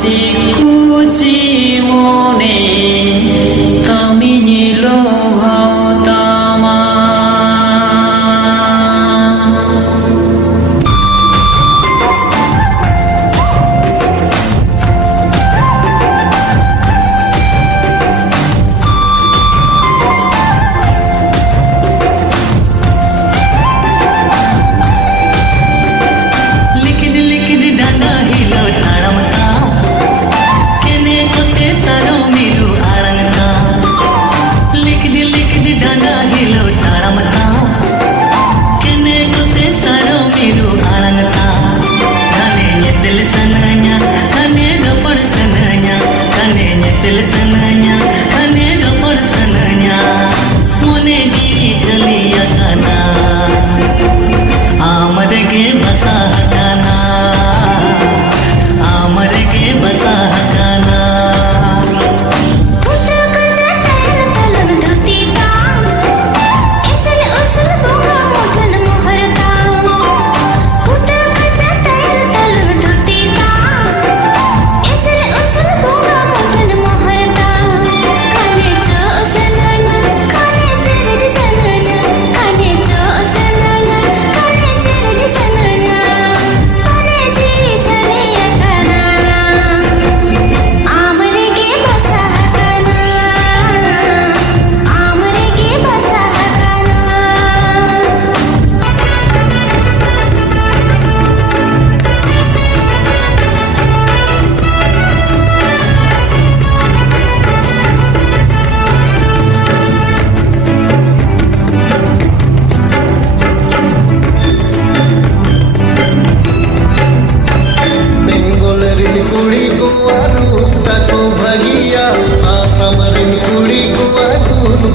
kuci mone kami nyilo bhautama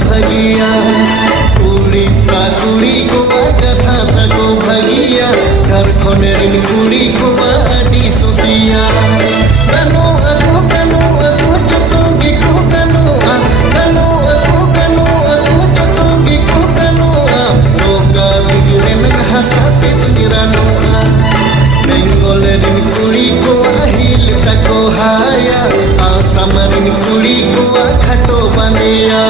भगिया उड़ीसा कुड़ी को कथा तको भगिया घर खोनेरिन कुड़ी को अडी सुसिया कनो अतो चतोगी को कनो अतो चतोगी को कनो रोगा बिगरे में हंसाते तुनिरानो बेंगोलेरिन कुड़ी को अहिल तको हाया आसामरिन कुड़ी को खटो बनिया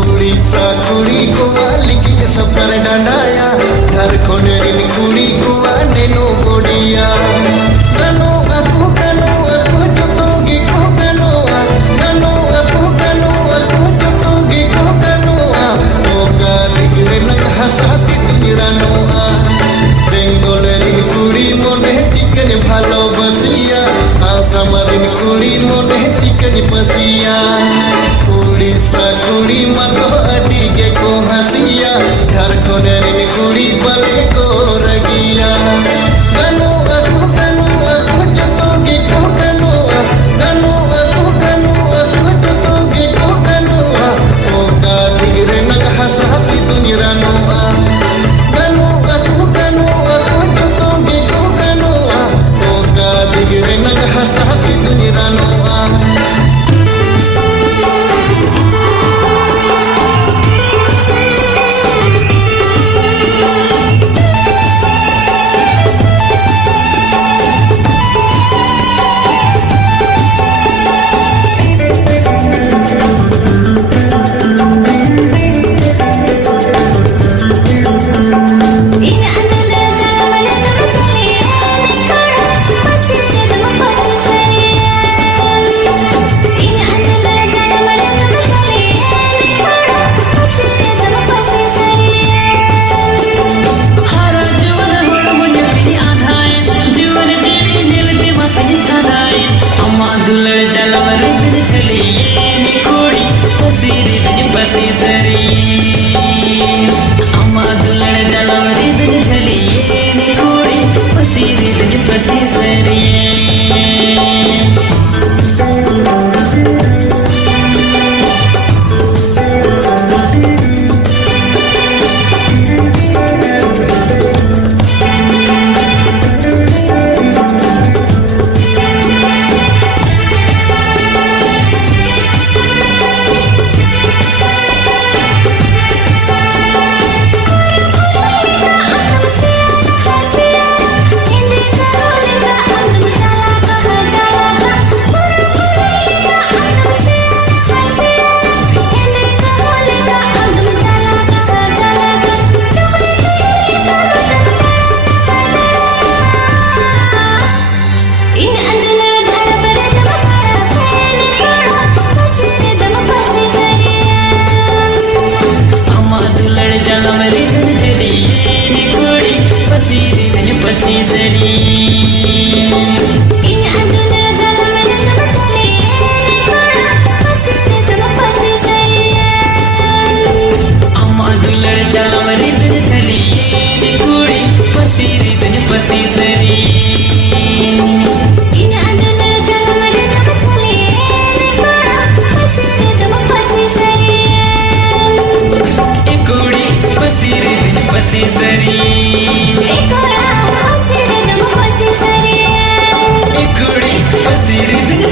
उड़ीसा कुड़ी को लिखी सफर डंडाया घर खोनेरिन कुड़ी को नेनो बोडिया कनो अतो चतोगी को कनो अतो चतोगी को कनो ओगा दिगरे लग हंसाती तुनिरानो बेंगोलेरिन कुड़ी मोने चिकन भालो बसिया आसामरिन कुड़ी मोने चिकन बसिया उड़ीसा कुड़ी मतो अडी के को हसिया घर खोनेरिन कुड़ी बले को रगिया कनो अतो चतोगी को कनो अतो चतोगी को कनो ओका दिगरे नग हंसाती तुनिरानो कनो अतो चतोगी को कनो ओका दिगरे नग हंसाती तुनिरानो इन अंदुलड़ धड़ पर दम खड़ा फैले खड़ा पसीने दम पसी सरिया अम्मा दुलड़ जलम रिदन जरी ने कुड़ी पसी रिदन पसी सरी इन अंदुलड़ धड़ पर दम चले ने खड़ा पसीने दम पसी सरिया अम्मा दुलड़ जलम रिदन जरी ने कुड़ी पसी रिदन पसी सरी इन अंदुलड़ धड़ पर दम चले ने खड़ा पसीने दम पसी सरिया कुड़ी पसी रिदन पसी सरी एक और पसीने दम पसी सरिया कुड़ी पसी रिदन